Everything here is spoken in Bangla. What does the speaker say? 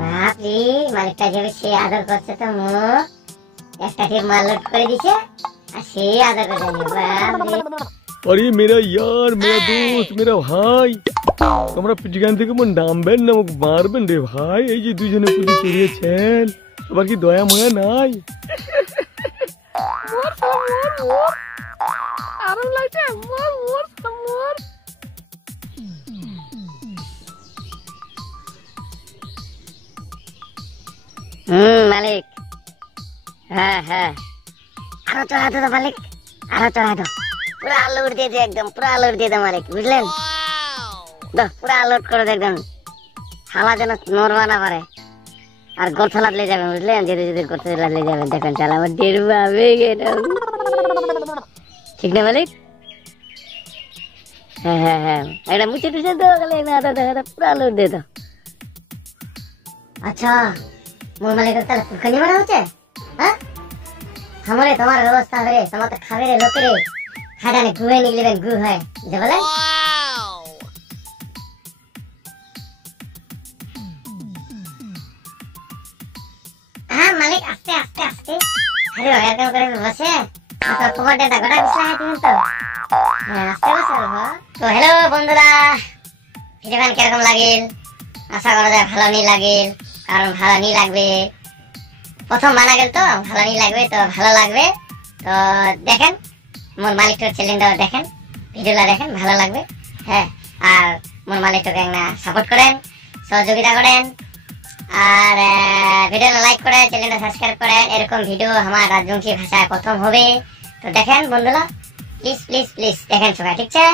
বাপরে, মালিকটা যেভাবে সে আদর করছে তো মুখ একটা টিপ মাল লোড করে দিছে আর সে আদর করে বাপরে। अरे मेरा यार, मेरा दोस्त, मेरा भाई, তোমরা পিটিগান থেকে মন নামবেন না, মুখ মারবেন রে ভাই। এই যে দুজনে পুটি চড়িয়েছেন, আবার কি দয়া ময়া নাই? মালিক, হ্যাঁ হ্যাঁ, আরো চড়া দো মালিক, আরো চড়া দো, পুরো আলোড দিয়ে দে, একদম পুরো আলোড দিয়ে দে মালিক, বুঝলেন? পুরো আলোড করে দে একদম, হাওয়া যেন নড়বা না পারে। আর গোলথলা লে যাবেন, বুঝলেন? যেতে যেতে গোলথলা লে যাবেন, দেখেন চাল আমার ডেরবা বেগে ঠিক না মালিক? হ্যাঁ হ্যাঁ হ্যাঁ, একটা মুছে টুছে তো গেলে না, পুরো আলোড দিয়ে দাও। আচ্ছা, মোর মালিকের তাহলে ফুলখানি মারা হচ্ছে? হ্যাঁ, हमरे तुम्हारा व्यवस्था है रे, तुम तो खावे रे लोके रे, खाने गुए निकलेबेन गु है जे बोले। हां मालिक, आस्ते आस्ते आस्ते, अरे यार क्या करे बसे, तो তোমার ডেটা গড়া বিছলা है তুমি তো। হ্যাঁ আস্তে বসে রো। তো হ্যালো বন্ধুরা, ভিডিওটা কিরকম লাগিল? আশা করা যায় ভালো নি লাগিল, কারণ ভালো নি লাগবে, প্রথম বানা গেল তো ভালো নি লাগবে, তো ভালো লাগবে। তো দেখেন মোর মালিকটার চ্যানেলটা দেখেন, ভিডিওটা দেখেন, ভালো লাগবে। হ্যাঁ, আর মোর মালিকটাকে একটা সাপোর্ট করেন, সহযোগিতা করেন, আর ভিডিওটা লাইক করে চ্যানেলটা সাবস্ক্রাইব করেন। এরকম ভিডিও আমার রাজবংশী ভাষায় প্রথম হবে। তো দেখেন বন্ধুরা, প্লিজ প্লিজ প্লিজ দেখেন সবাই, ঠিক আছে?